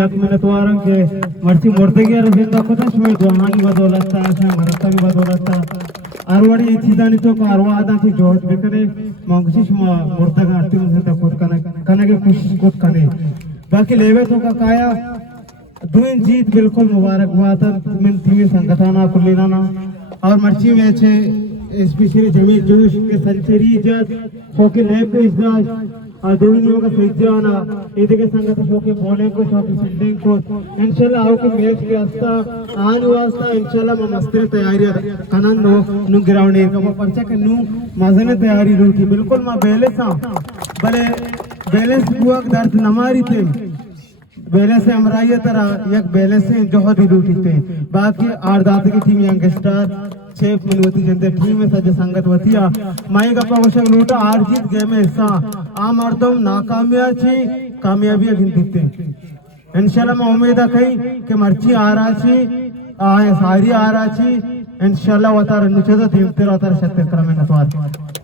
मिनटवारं के मर्ची मोर्तगी रसिंदा खुदश में दुआनी बदौलत ऐसा मरता की बदौलत आरवाड़ी चीज़ानी तो कारवा आदा की जोत बिकने मंगशिश मोर्तगा आर्टिम से तो खुद कने के कोशिश खुद कने बाकी लेवे तो का काया दुइन जीत बिल्कुल मुबारक हुआ था मिन थी संगठना कुलीना ना और मर्ची में छे स्पेशली जमीन जोश के संचरी इज्जत होके नए पे इज्जत और दोनों लोगों का फिजाना इधर के संगत शौके बॉलिंग को शौके फील्डिंग को इंशाल्लाह आओ के मैच के आस्था आने वास्ता इंशाल्लाह मैं मस्ती तैयारी कनन नु ग्राउंड ए का पर्चा के नु मजने तैयारी रूठी बिल्कुल मैं बैलेंस भले बैलेंस हुआ दर्द नमारी थे बैलेंस से हमारा ये तरह एक बैलेंस से जो ही रूठी थे बाकी आठ दांत की टीम यंगस्टर शेफ मिलवती जनते टीम में सजे संगत वतिया माई का पवशक लूटा आर जीत गए में हिस्सा आ मर्दम नाकामयाबी कामयाबी गिनती इंशाल्लाह मैं उम्मीद कई कि मर्ची आ रहा छी सारी आ रहा छी इंशाल्लाह वतार नीचे तो देवते वतार 76 क्रम में नतवार